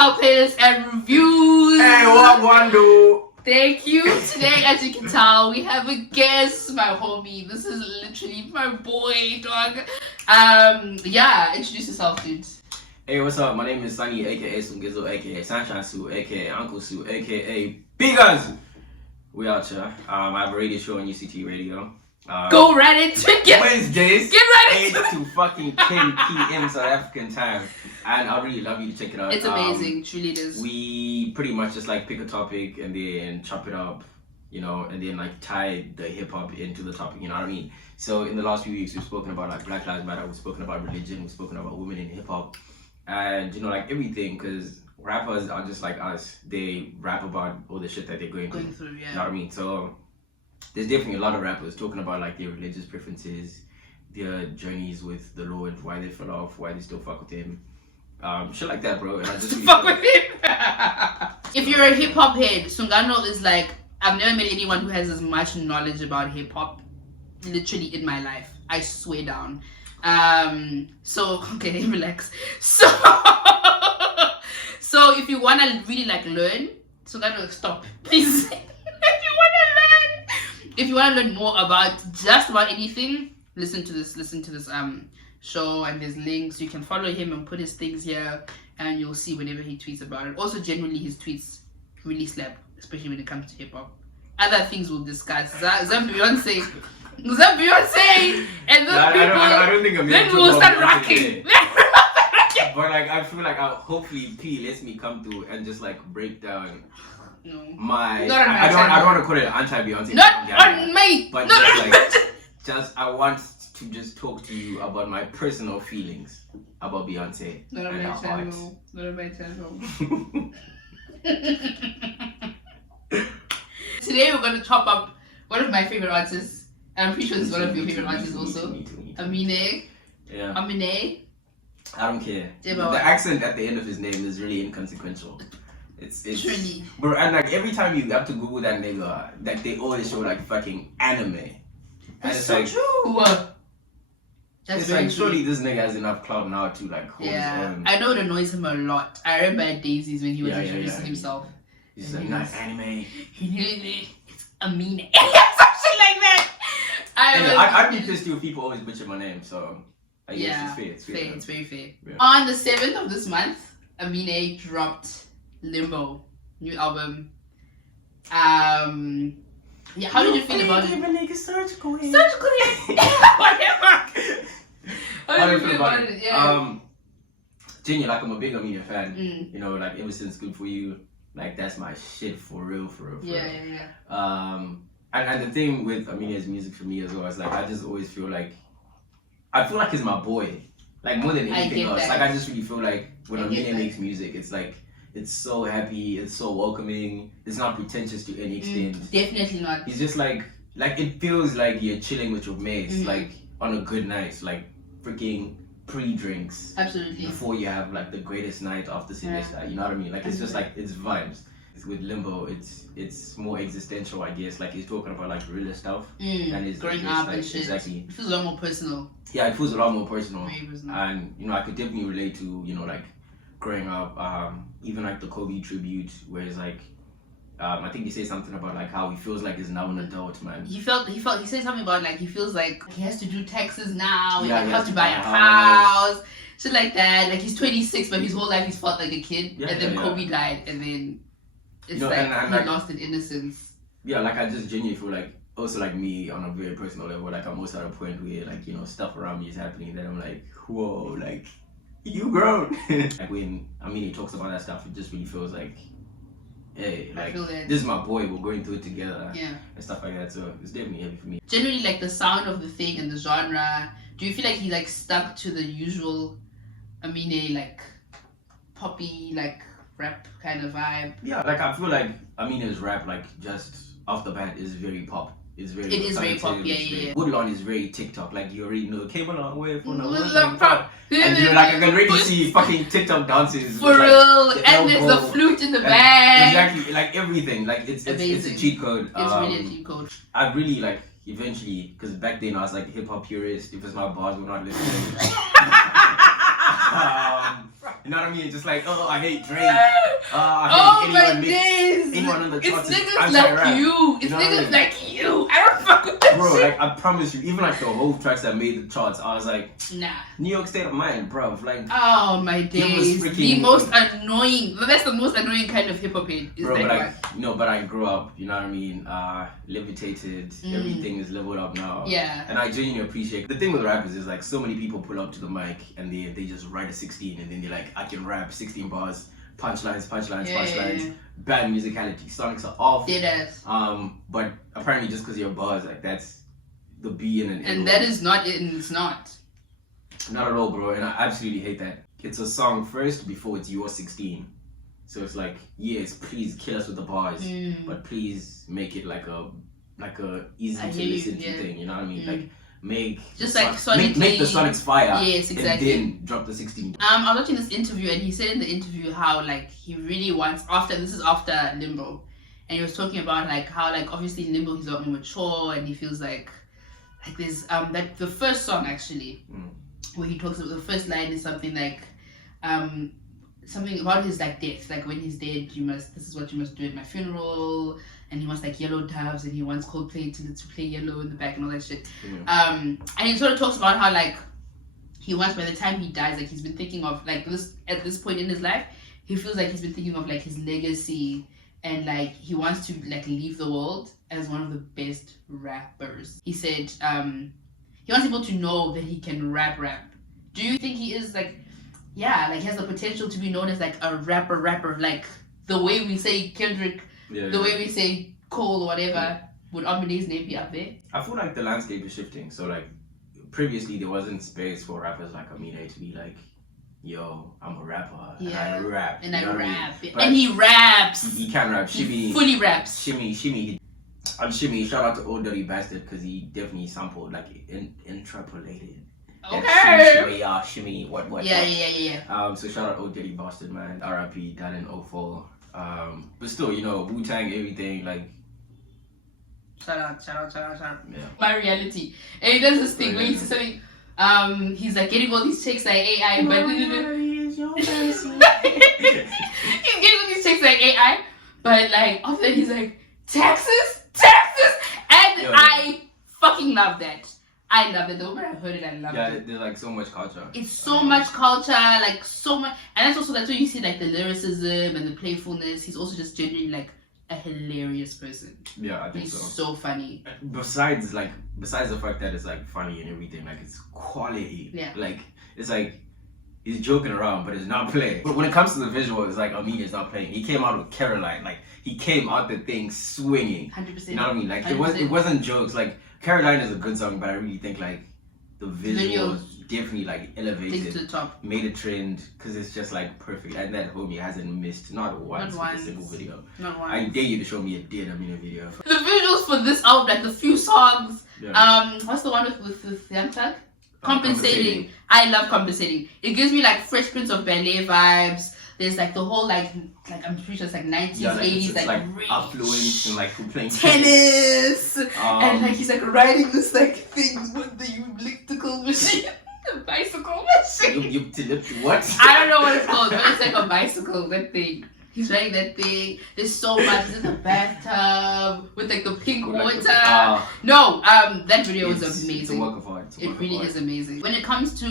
our playlists and reviews. Hey, what one do? Thank you. Today, as you can tell, we have a guest, my homie. This is literally my boy, dog. Yeah, introduce yourself, dude. Hey, what's up? My name is Sunny, aka Sungizo, aka Sunshine Su, aka Uncle Su, aka Biggers. We out here. I have a radio show on UCT Radio. Go right into it. Wednesdays, get ready. 8 to fucking 10 p.m. South African time, and I really love you to check it out. It's amazing, truly it is. We pretty much just like pick a topic and then chop it up, you know, and then like tie the hip hop into the topic. You know what I mean? So in the last few weeks, we've spoken about like Black Lives Matter, we've spoken about religion, we've spoken about women in hip hop, and you know, like everything, because rappers are just like us. They rap about all the shit that they're going through. Yeah. You know what I mean? So there's definitely a lot of rappers talking about like their religious preferences, their journeys with the Lord, why they fell off, why they still fuck with him, shit like that, bro. And I just really fuck with him. If you're a hip hop head, Sungano is like, I've never met anyone who has as much knowledge about hip hop, literally in my life. I swear down. So okay, relax. So if you wanna really like learn, Sungano, stop, please. If you want to learn more about just about anything, listen to this show, and there's links. You can follow him and put his things here, and you'll see whenever he tweets about it. Also, generally his tweets really slap, especially when it comes to hip hop. Other things we'll discuss. Is that Beyonce? Is that Beyonce? And those people. I don't think I'm then we'll start rocking. But like I feel like hopefully P lets me come through and just like break down. No. I don't want to call it anti-Beyonce. Not on me. But I want to just talk to you about my personal feelings about Beyonce and her art. Not on my channel. Today we're gonna chop up one of my favorite artists, and I'm pretty sure this is one of your favorite artists also. Me too. Amine. Yeah. Amine. I don't care. Yeah, the accent at the end of his name is really inconsequential. It's truly. Bro, and like every time you have to Google that nigga, like they always show like fucking anime. That's it's so like, true. That's it's like surely this nigga has enough clout now to like hold his own. I know it annoys him a lot. I remember at Daisies when he was introducing himself. He's like, not anime. It's Amine. Something like that. I'd be pissed too if people always butcher my name, so I guess it's fair. It's very fair. Yeah. On the 7th of this month, Amine dropped Limbo, new album. How did you feel about it? Surgical. Whatever. How did you feel about it? Yeah. Genuinely, like I'm a big Amine fan. You know, like ever since Good For You, like that's my shit for real. Yeah. And the thing with Amine's music for me as well is like I just always feel like he's my boy. Like more than anything else. Like I just really feel like when Amine makes music, it's like it's so happy, it's so welcoming, it's not pretentious to any extent. Definitely not. It's just like it feels like you're chilling with your mates, like on a good night, like freaking pre-drinks. Absolutely. Before you have like the greatest night of the semester, you know what I mean? Like it's just like, it's vibes. With Limbo, it's more existential, I guess. Like he's talking about like real stuff and it's growing up like, and shit. Exactly. It feels a lot more personal. Yeah, it feels a lot more personal. Very personal. And you know, I could definitely relate to, you know, like growing up, even like the Kobe tribute, where it's like, I think he said something about like how he feels like he's now an adult, man. He said something about like he feels like he has to do taxes now, and he has to buy a house, shit like that. Like he's 26, but his whole life he's felt like a kid, and then Kobe died, and then it's he lost in innocence. Yeah, like I just genuinely feel like, also like me on a very personal level, like I'm also at a point where like, you know, stuff around me is happening that I'm like, whoa, like you grown. Like when he talks about that stuff, it just really feels like, hey, like this is my boy, we're going through it together, and stuff like that. So it's definitely heavy for me. Generally, like the sound of the thing and the genre, do you feel like he like stuck to the usual Amine like poppy like rap kind of vibe? Yeah, like I feel like Amine's rap, like just off the bat, is very pop. It is very pop, yeah. Woodlawn is very TikTok, like you already know, came a long way from the Woodlawn pop. And you know, like I can really see fucking TikTok dances. For real, and there's the flute in the back. Exactly, like everything, like it's a cheat code. It's really a cheat code. I really like, eventually, because back then I was like a hip hop purist, if it's my bars, we're not listening. You know what I mean? Just like, oh, I hate Drake. I hate my days! Anyone on the charts. It's niggas like you. It's niggas like you. I don't fuck with that bro, shit. like, I promise you, even like the whole tracks that made the charts, I was like, nah. New York State of Mind, bro. Like, oh my days. The most annoying. That's the most annoying kind of hip hop hit. Bro, but like, but I grew up, you know what I mean? Levitated, everything is leveled up now. Yeah. And I genuinely appreciate the thing with rappers is like so many people pull up to the mic and they just write a 16 and then they're like, I can rap 16 bars, punchlines, bad musicality, sonics are off. Deadass. But apparently just because your bars, like that's the B in an and that is not it, and it's not. Not at all, bro, and I absolutely hate that. It's a song first before it's your 16. So it's like, yes, please kill us with the bars, but please make it like a easy to listen to thing. You know what I mean? Like make the Sonics fire. Yes, exactly. And then drop the 16. I was watching this interview, and he said in the interview how like he really wants this is after Limbo, and he was talking about like how like obviously in Limbo he's a lot more mature, and he feels like there's that the first song actually where he talks about the first line is something like something about his like death, like when he's dead this is what you must do at my funeral, and he wants like yellow doves, and he wants Coldplay to play Yellow in the back and all that shit. And he sort of talks about how like he wants, by the time he dies, like he's been thinking of like this at this point in his life, he feels like he's been thinking of like his legacy, and like he wants to like leave the world as one of the best rappers. He said he wants people to know that he can rap. Do you think he is like he has the potential to be known as like a rapper, like the way we say Kendrick, the way we say Cole or whatever? Would Amine's name be up there? I feel like the landscape is shifting. So like previously there wasn't space for rappers like Amine to be like, yo, I'm a rapper and I rap. And I rap. And he raps. He can rap. Shimmy. He fully raps. Shimmy. And Shimmy, shout out to Old Dirty Bastard because he definitely sampled like interpolated. Okay. Shimmy, what? Yeah. So shout out Old Dirty Bastard, man. R.I.P. Died in 04. But still, you know, Wu-Tang, everything, like. Shout out. Yeah. My reality. And he does this thing where he's saying, he's like getting all these chicks like AI, but he's getting all these chicks like AI, but like after that he's like Texas, and I fucking love that. I love it. The moment I heard it, I loved it. Yeah, there's like so much culture. It's so much culture, like so much, and that's also when you see like the lyricism and the playfulness. He's also just genuinely like a hilarious person. Yeah, I think he's so funny. Besides the fact that it's like funny and everything, like it's quality. Yeah. Like it's like he's joking around, but it's not playing. But when it comes to the visual, it's like Amine is not playing. He came out with Caroline, like he came out the thing swinging. 100%. You know what I mean? Like 100%. it wasn't jokes. Like Caroline is a good song, but I really think like the visuals definitely like elevated, to the top, made a trend because it's just like perfect. And that homie hasn't missed not once in a single video. Not once. I dare you to show me a dead Amine video. The visuals for this album, like the few songs. Yeah. What's the one with Young Thug? Compensating. I love Compensating. It gives me like Fresh Prince of Bel-Air vibes. There's like the whole like I'm pretty sure it's like 90s, 80s, it's like affluence and like playing tennis. And like he's like riding this like thing with the elliptical machine. The bicycle machine. What? I don't know what it's called, but it's like a bicycle, that thing. He's riding that thing. There's so much. He's in the bathtub with like the pink water. That video was amazing. It's a work of art. It really is amazing. When it comes to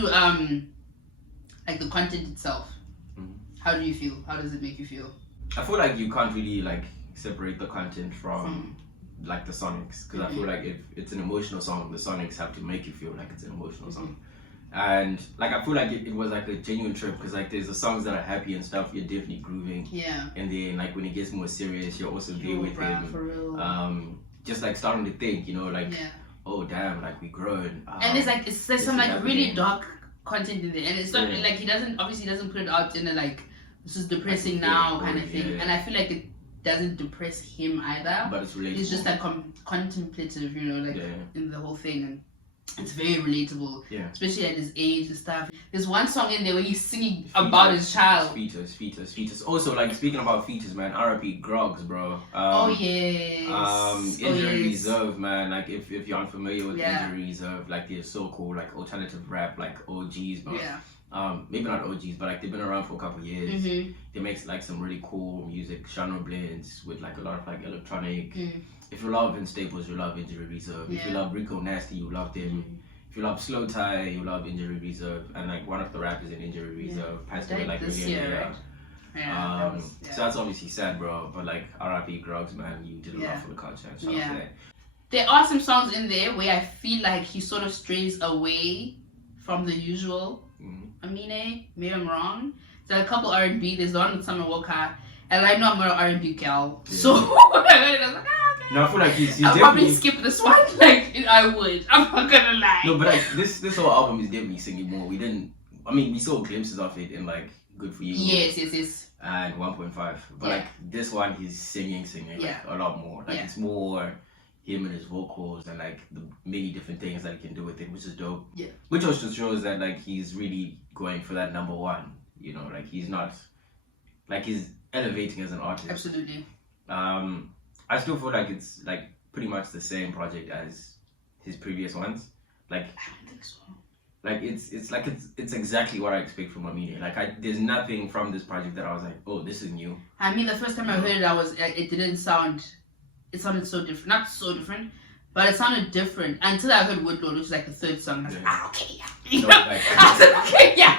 like the content itself, how do you feel? How does it make you feel? I feel like you can't really like separate the content from like the sonics, because I feel like if it's an emotional song, the sonics have to make you feel like it's an emotional song. And like I feel like it was like a genuine trip, because like there's the songs that are happy and stuff, you're definitely grooving. Yeah. And then like when it gets more serious, you're also there with him. For real. Just like starting to think, you know, like oh damn, like we grown. And there's some like really dark content in there, and it's not like he doesn't put it out in a like this is depressing now kind of thing. And I feel like it doesn't depress him either. But it's relatable. He's just like contemplative, you know, like in the whole thing, and it's very relatable. Yeah. Especially at his age and stuff. There's one song in there where he's singing about his child. Features. Also, like speaking about features, man, R.I.P. Grogs, bro. Injury Reserve, man. Like if you're unfamiliar with Injury Reserve, like they're so cool, like alternative rap, like OGs, bro. Yeah. maybe not OGs, but like they've been around for a couple years. Mm-hmm. They make like some really cool music, genre blends with like a lot of like electronic. Mm. If you love Vince Staples, you love Injury Reserve. If you love Rico Nasty, you love them. If you love Slow Tie, you love Injury Reserve. And like one of the rappers in Injury Reserve passed away like this earlier in the year, year. right? Yeah, So that's obviously sad, bro. But like R.I.P. Grugs, man, you did a lot for the culture. So there are some songs in there where I feel like he sort of strays away from the usual. Amine, maybe I'm wrong. There's a couple R&B. There's the one with Summer Walker, and I know I'm not an R&B gal, so I was like, okay. No, I feel like he's I'll probably skip this one. Like I would. I'm not gonna lie. No, but like this whole album is definitely singing more. We saw glimpses of it in like Good For You. Yes. And 1.5. But like this one, he's singing like a lot more. Like it's more him and his vocals and like the many different things that he can do with it, which is dope. Yeah. Which also shows that like he's really going for that number one. You know, like he's not like he's elevating as an artist. Absolutely. I still feel like it's like pretty much the same project as his previous ones. Like I don't think so. Like it's exactly what I expect from Amine. Like there's nothing from this project that I was like, oh, this is new. I mean, the first time I heard it, it didn't sound. It sounded so different. Not so different, but it sounded different until I heard Woodlord, which is like the third song. I was like, okay, yeah. I was like, okay, yeah.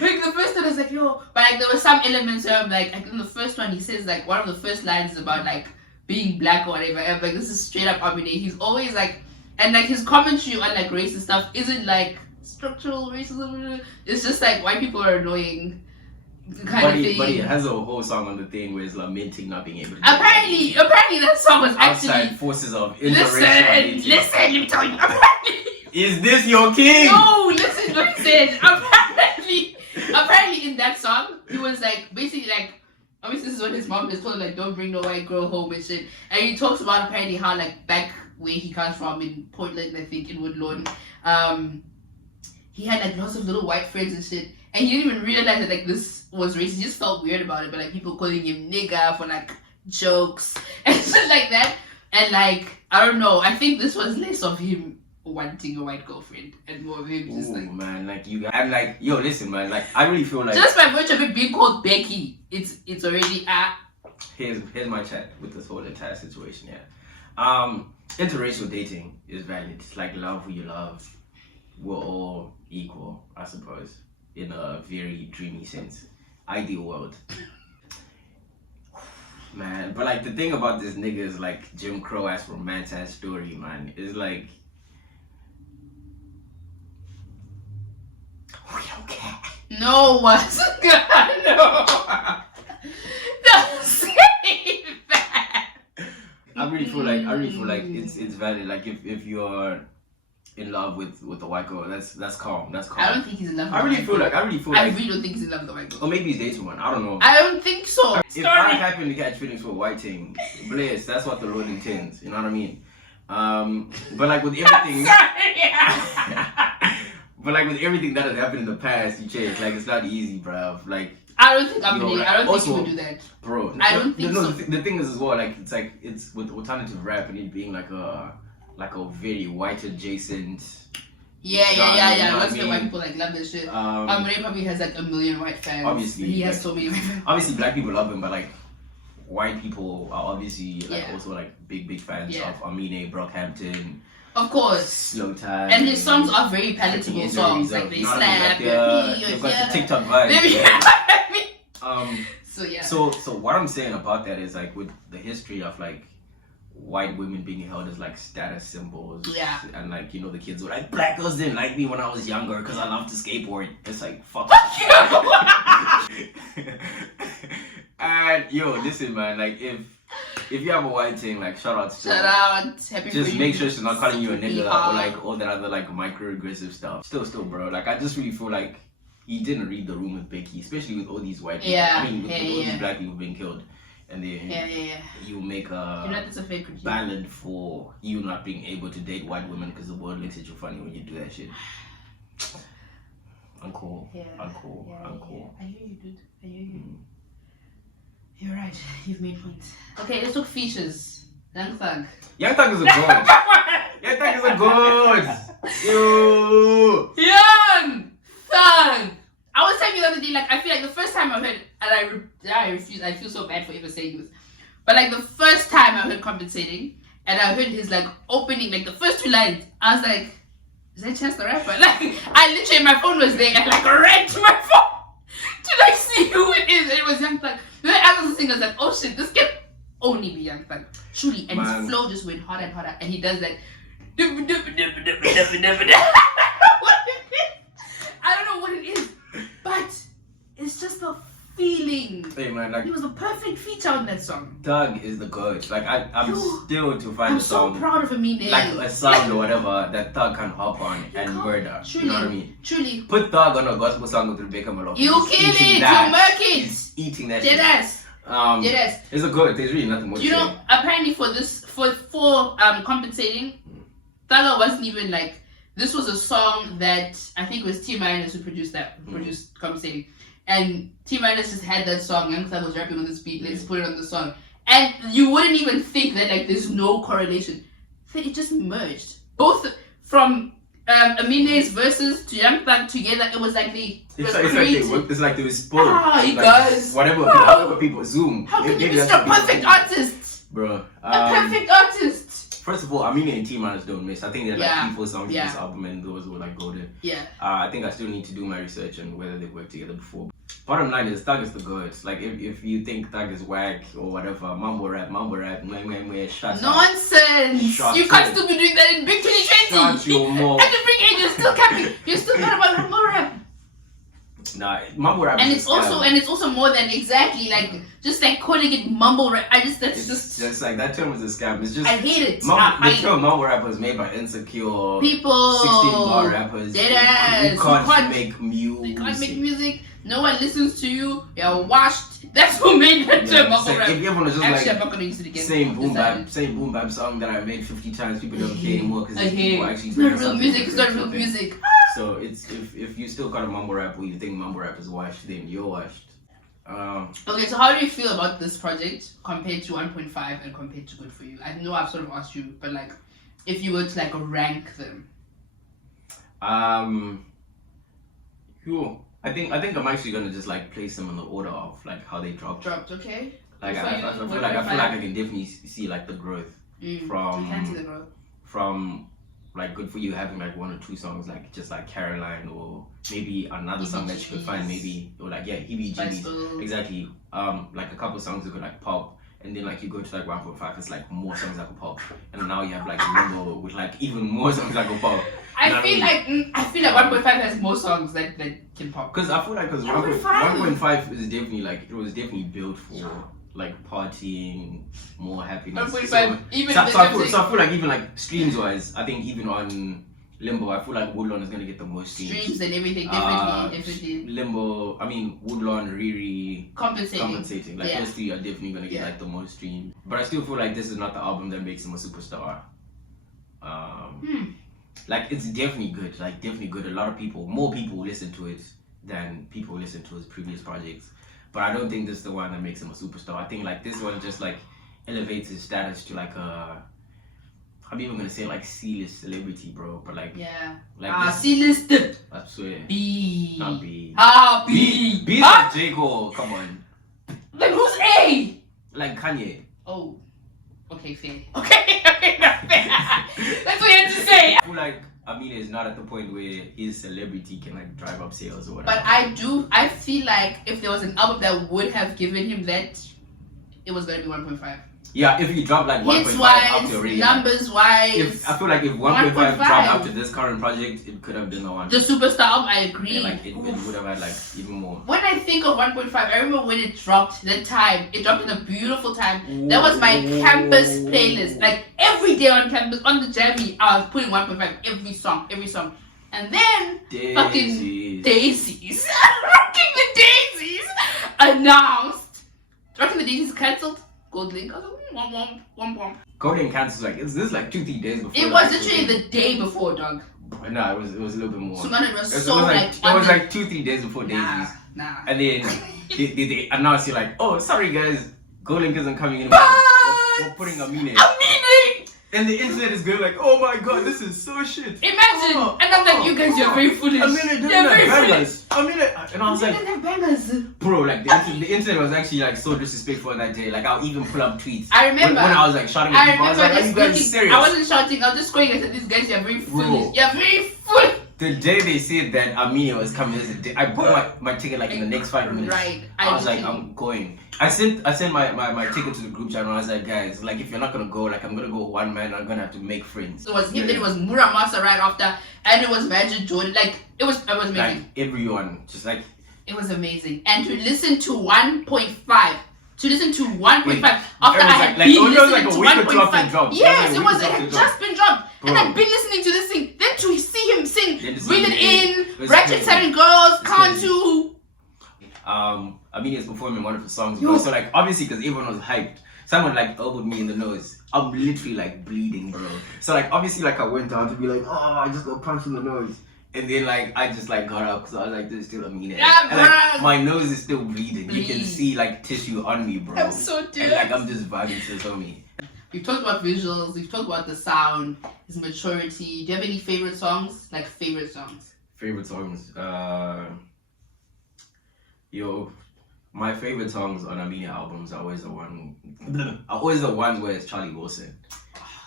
Like the first one, I was like, yo, but like there were some elements where I'm like in the first one, he says like one of the first lines is about like being black or whatever. And I'm like, this is straight up Amine. He's always like. And like his commentary on like racist stuff isn't like structural racism. It's just like white people are annoying kind of thing. But he has a whole song on the thing where it's lamenting not being able to. Apparently that song was actually outside forces of interracial. Listen, let me tell you. Apparently, is this your king? No, listen. Apparently in that song, he was like basically like. Obviously, this is what his mom is told, like, don't bring no white girl home and shit. And he talks about apparently how, like, back where he comes from in Portland, I think, in Woodlawn, he had, like, lots of little white friends and shit. And he didn't even realize that, like, this was racist. He just felt weird about it. But, like, people calling him nigga for, like, jokes and shit like that. And, like, I don't know. I think this was less of him wanting a white girlfriend and more of him just like man, like you guys, and like yo, listen, man, like I really feel like just by virtue of it being called Becky, it's already here's my chat with this whole entire situation. Interracial dating is valid. It's like love who you love. We're all equal, I suppose, in a very dreamy sense. Ideal world. Man, but like the thing about this nigga is like Jim Crow ass romance ass story, man, is like we don't care. No, what's good? No. Don't say that. I really feel like it's valid. Like if you're in love with a white girl, that's calm. That's calm. I don't think he's in love with I really don't think he's in love with the white girl. Or maybe he's dating one. I don't know. I don't think so. If I happen to catch feelings for a white thing, bless, that's what the Lord intends. You know what I mean? But like with everything but like with everything that has happened in the past, you change. Like it's not easy, bro. Like I don't think I don't think he would do that, bro. I don't think so. The thing is as well, like it's with alternative rap and it being like a very white adjacent. Yeah. Lots of white people like love this shit. Amine probably has like 1 million white fans. Obviously, he has so many. Obviously, black people love him, but like white people are obviously like also like big fans of Amine, Brockhampton. Of course. Slow Time. And his songs are very palatable songs. Like they slap. They've got the TikTok vibe. So yeah. So what I'm saying about that is like with the history of like white women being held as like status symbols. Yeah. And like, you know, the kids were like, black girls didn't like me when I was younger because I loved to skateboard. It's like, fuck you. And yo, listen, man, like if you have a white thing, like shout out. Happy just make sure she's not calling you a nigga or like all that other like microaggressive stuff. Still, bro. Like I just really feel like he didn't read the room with Becky, especially with all these white people. Yeah. I mean, with all these black people being killed, and then you make that's a fake ballad for you not being able to date white women because the world looks at you funny when you do that shit. I'm cool. I'm cool. I hear you, dude. I hear you. You're right. You've made points. Okay, let's talk features. Young Thug. Young Thug is a god. Young Thug is a god. Yo. Young Thug I feel so bad for ever saying this. But like the first time I heard Compensating, and I heard his like opening, like the first 2 lines, I was like, is that Chance the Rapper? Like, I literally, my phone was there, and like ran to my phone to like see who it is. And it was Young Thug. Then I was listening, I was like, oh shit, this can only be Young Thug. Truly. And his flow just went harder and harder. And he does that. I don't know what it is, but it's just a feeling. Hey man, like, he was a perfect feature on that song. Thug is the GOAT. Like I'm still to find a song. I'm so proud of Amine. Like a sound or whatever that Thug can hop on and murder. Truly, you know what I mean? Truly. Put Thug on a gospel song with Rebecca Maloff. You kill it, you murk it. He's eating that shit. Deadass. It's a GOAT. There's really nothing more to say. You know, apparently for Compensating, Thugger wasn't even like, this was a song that I think it was T Minus who produced Compensating. And T Minus just had that song, Young Thug was rapping on this beat, let's put it on the song. And you wouldn't even think that like there's no correlation. It just merged. Both from Amine's verses to Young Thug together, it was like it's like they were spoiled. You guys. Whatever people Zoom. How can you be such a perfect artist? Bro. A perfect artist. First of all, Amine and T Minus don't miss. I think they're like people songs in this album, and those were like golden. Yeah. I think I still need to do my research on whether they've worked together before. Bottom line is Thug is the GOAT. Like if you think Thug is whack or whatever, mumble rap, shut up. Nonsense! You can't still be doing that in Big 2020! Shut your mouth. At the big age, you're still capping. You're still not about mumble rap. Nah, mumble rap. And it's also more than exactly like just like calling it mumble rap. It's just like that term is a scam. It's just I hate it. The term mumble rap was made by insecure people, 16-bar rappers. Who can't make music. They can't make music. No one listens to you. You're washed. That's who made that term mumble rap. If everyone was just actually, like, I'm not gonna use it again. Same boom bap song that I made 50 times, people don't care anymore because people actually. It's not real music. It's not real music. So it's if you still call it mumble rap or you think mumble rap is washed, then you're washed. Okay, so how do you feel about this project compared to 1.5 and compared to Good For You? I know I've sort of asked you, but like, if you were to like rank them. Cool. I think I'm actually gonna just like place them in the order of like how they dropped. Okay. Like I feel like I can definitely see like the growth from like Good For You having like 1 or 2 songs like just like Caroline or maybe another song that you could find maybe or like Heebie-Jeebies. Exactly. Like a couple songs that could like pop. And then like you go to like 1.5, it's like more songs that could pop, and now you have like Limbo with like even more songs that could pop. I feel like 1.5 has more songs that can pop. Because I feel like 1.5 is definitely like it was definitely built for like partying, more happiness. 1.5 so I feel like even like streams wise, I think even on Limbo, I feel like Woodlawn is gonna get the most streams and everything. Definitely. Limbo, I mean Woodlawn, Riri, compensating. Like those 3 are definitely gonna get like the most streams. But I still feel like this is not the album that makes him a superstar. Like it's definitely good. Like definitely good. A lot of more people listen to it than people listen to his previous projects. But I don't think this is the one that makes him a superstar. I think like this one just like elevates his status to like a. I'm even gonna say like C-list celebrity, bro, but like C-listed. I swear. B. Not B. B. B is like J. Cole. Come on. Like who's A? Like Kanye. Oh. Okay, fair. Okay, not fair. That's what you had to say. I feel like Amine is not at the point where his celebrity can like drive up sales or whatever. But I feel like if there was an album that would have given him that, it was gonna be 1.5. Yeah, if you drop like 1.5 after already. Numbers wise. I feel like if 1.5 dropped after this current project, it could have been the one. The superstar album, I agree. Yeah, like it would have had like even more. When I think of 1.5, I remember when it dropped, it dropped in a beautiful time. That was my campus playlist. Like every day on campus, on the jammy, I was putting 1.5 every song. And then fucking Daisies, Rocking the Daisies announced. Rocking the Daisies cancelled. Gold Link. I was like, womp. Golden cancels like this is like 2-3 days before. It was literally the day before, dog. No, it was a little bit more. So it was like 2-3 days before Daisies. Nah. And then they announced it like, oh sorry guys, Gold Link isn't coming anymore. We're putting Amine. And the internet is going like, oh my god, this is so shit. Imagine! And I'm like, you guys, you're very foolish. I mean, it doesn't have bangers. I mean, and I was like, bangers. bro, like the internet was actually like so disrespectful that day. Like I'll even pull up tweets. I remember when I was like shouting at people. I was like, are you guys serious? I wasn't shouting. I was just going. I said, these guys, you're very foolish. You're very foolish. The day they said that Amine was coming, I bought my ticket like in the next 5 minutes. Right. I was like, I'm going. I sent my ticket to the group channel. I was like, guys, like if you're not gonna go, like I'm gonna go one man. I'm gonna have to make friends. It was him. Then it was Muramasa right after, and it was Magic Jordan. Like it was amazing. Like everyone, just like it was amazing. And to listen to 1.5. To listen to 1.5 after I had been listening to 1.5. Yes, it had just been dropped. Bro. And I'd been listening to this thing. Then to see him sing Reel It In, Ratchet Selling Girls, Can't Do. Amine is performing one of the songs, bro. So like obviously because everyone was hyped, someone like elbowed me in the nose. I'm literally like bleeding, bro. So like obviously like I went down to be like, oh, I just got punched in the nose. And then like I just like got up because I was like, this is still Amine. Yeah, and like my nose is still bleeding. You can see like tissue on me, bro. I'm so dead. And like I'm just vibing to this homie. We've talked about visuals, we've talked about the sound, his maturity. Do you have any favorite songs? Like favorite songs? Favorite songs? My favorite songs on Amine albums are always the ones where it's Charlie Wilson.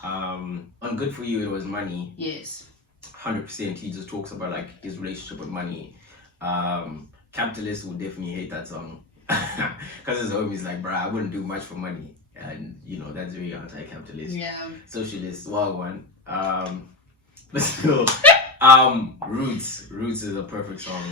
On Good For You, it was Money. Yes. 100%. He just talks about like his relationship with money. Capitalist would definitely hate that song because his homie's like, bruh, I wouldn't do much for money, and you know that's very anti-capitalist. Yeah. Socialist, wild one. Let's go. Roots is a perfect song.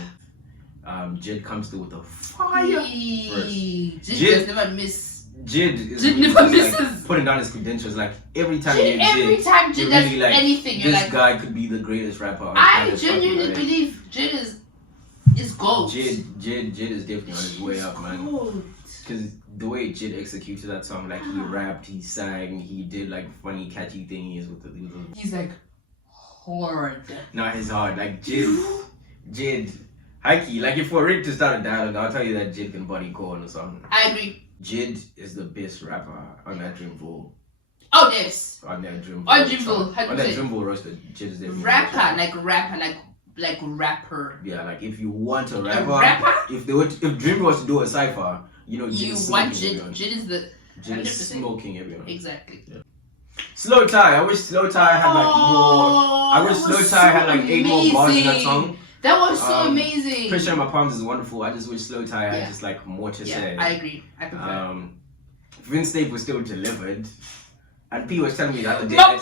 Jid comes through with a fire. Jid never miss. Jid never misses. Like, putting down his credentials, like every time Jid does really, like, anything, you're this like, guy could be the greatest rapper. I genuinely believe Jid is gold. Jid is definitely on his way up, man. Because the way Jid executed that song, like he rapped, he sang, he did like funny, catchy things with the He's like hard. No, he's hard. Like Jid, Hikey. Like if we're ready to start a dialogue, I'll tell you that Jid can body call on the song. I agree. Jid is the best rapper on that Dreamful. Oh yes. On that Dreamful. On Dreamful. On that Dreamful roster, Jid is the rapper, like rapper. Yeah, like if you want a rapper, if Dreamville was to do a cipher, you know, you want Jid. Jid is the. Jid is smoking everyone. Exactly. Yeah. Slow Tie. I wish Slow Tie had like more. I wish Slow Tie had like 8 more bars in that song. That was so amazing. Pressure in My Palms is wonderful. I just wish Slow Tie had just like more to say. I agree. I concur. Vince Staples still delivered. And P was telling me the other day. My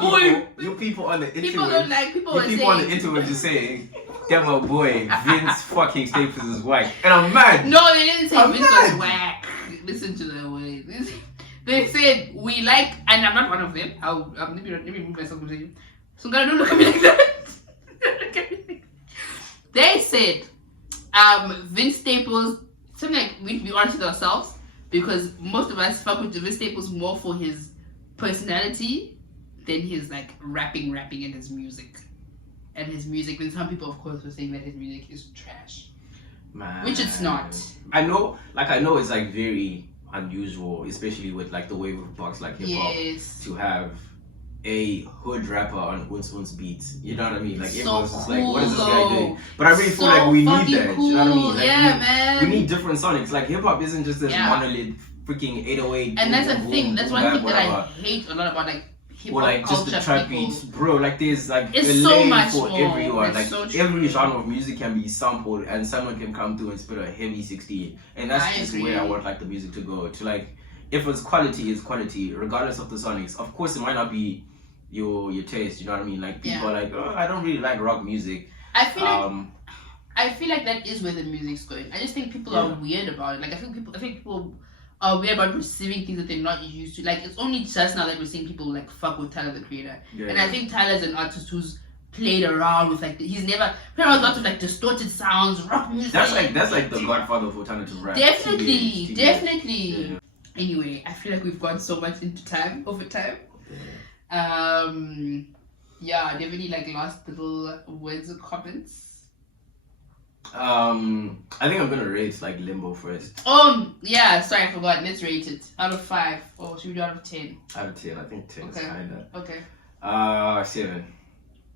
boy. You people on the internet. People don't like people on the internet just saying, "Damn, my boy, Vince fucking Staples is whack," and I'm mad. No, they didn't say Vince was whack. Listen to the way they said we like, and I'm not one of them. Let me move myself to you. So God, don't look at me like that. They said, Vince Staples. Something like we need to be honest with ourselves because most of us fuck with Vince Staples more for his personality than his like rapping and his music. And then some people of course were saying that his music is trash. Man. Which it's not. I know it's like very unusual, especially with like the wave of box like hip hop to have a hood rapper on Hun's beats. You know what I mean? Like everyone's just like, what is this guy doing? But I really feel like we need that. Cool. You know what I mean? Like, man. We need different sonics. Like hip hop isn't just this monolith freaking 808. And that's the thing. That's one thing that I hate a lot about like hip hop like culture. Just the trap beats, bro. Like there's like it's a so lane much for more. everyone. It's like so every genre of music can be sampled, and someone can come through and spit a heavy 16. And that's just where I want like the music to go. To like, if it's quality, regardless of the sonics. Of course, it might not be your taste. You know what I mean? Like people are like, oh, I don't really like rock music. I feel like that is where the music's going. I just think people are weird about it. Like I think people are weird about receiving things that they're not used to. Like it's only just now that we're seeing people like fuck with Tyler the Creator. And I think Tyler's an artist who's played around with like he's never played around with lots of like distorted sounds, rock music. That's like the godfather of alternative rap. Definitely. Yeah. Anyway, I feel like we've gone so much over time. Do you have any like last little words or comments? I think I'm gonna rate like Limbo first. Yeah, sorry, I forgot. Let's rate it out of 5, or should we do out of 10? Out of 10, I think 10 is kinda. Okay. 7.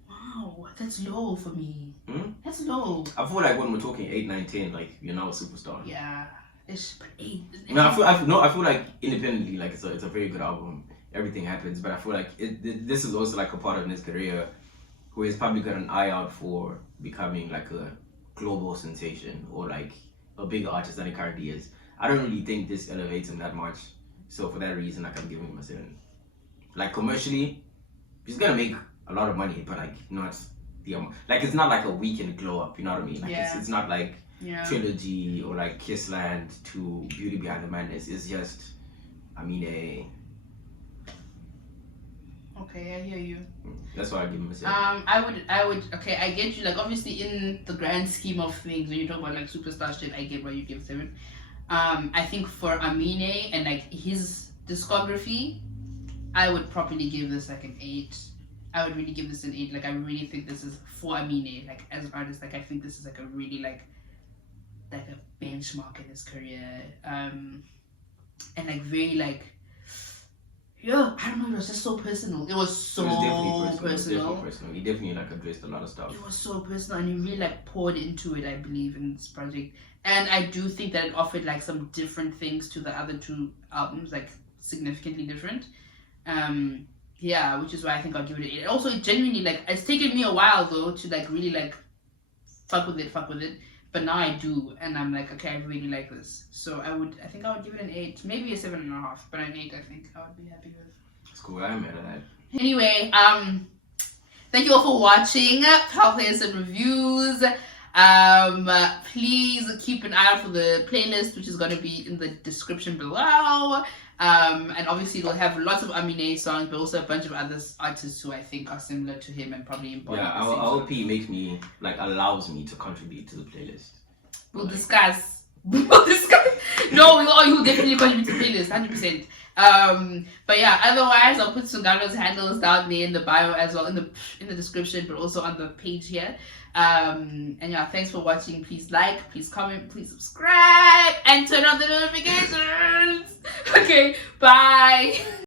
Wow, that's low for me. Hmm? That's low. I feel like when we're talking 8, 9, 10, like you're now a superstar. Yeah, but 8. No, I feel like independently, like it's a very good album. Everything happens, but I feel like this is also like a part of his career where he's probably got an eye out for becoming like a global sensation or like a bigger artist than he currently is. I don't really think this elevates him that much, so for that reason, like, I'm giving him a 7. Like commercially, he's gonna make a lot of money, but like not the like it's not like a weekend glow up. You know what I mean? Like it's not like Trilogy or like Kissland to Beauty Behind the Madness. It's just Amine. Okay, I hear you. That's why I give him a 7. I would. Okay, I get you. Like, obviously, in the grand scheme of things, when you talk about like superstar shit, I get why you give 7. I think for Amine and like his discography, I would probably give this like an 8. I would really give this an 8. Like, I really think this is for Amine. Like, as an artist, like I think this is like a really like a benchmark in his career. And like very like. Yeah, I don't know. It was just so personal. It was so personal. He definitely like addressed a lot of stuff. It was so personal, and he really like poured into it. I believe in this project, and I do think that it offered like some different things to the other 2 albums, like significantly different. Yeah, which is why I think I'll give it an 8. Also, it genuinely like it's taken me a while though to like really like fuck with it. But now I do, and I'm like, okay, I really like this. So I think I would give it an 8, maybe a 7.5, but an 8 I think I would be happy with. It's cool. I'm mad at that. Anyway, thank you all for watching Power Players and Reviews. Please keep an eye out for the playlist, which is going to be in the description below. And obviously it'll have lots of Amine songs, but also a bunch of other artists who I think are similar to him and probably embody the same our OP makes me like allows me to contribute to the playlist. We'll discuss. No, you'll definitely contribute to the playlist, 100%. But yeah, otherwise I'll put Sungano's handles down there in the bio as well, in the description, but also on the page here. And yeah, thanks for watching. Please like, please comment, please subscribe, and turn on the notifications. Okay, bye.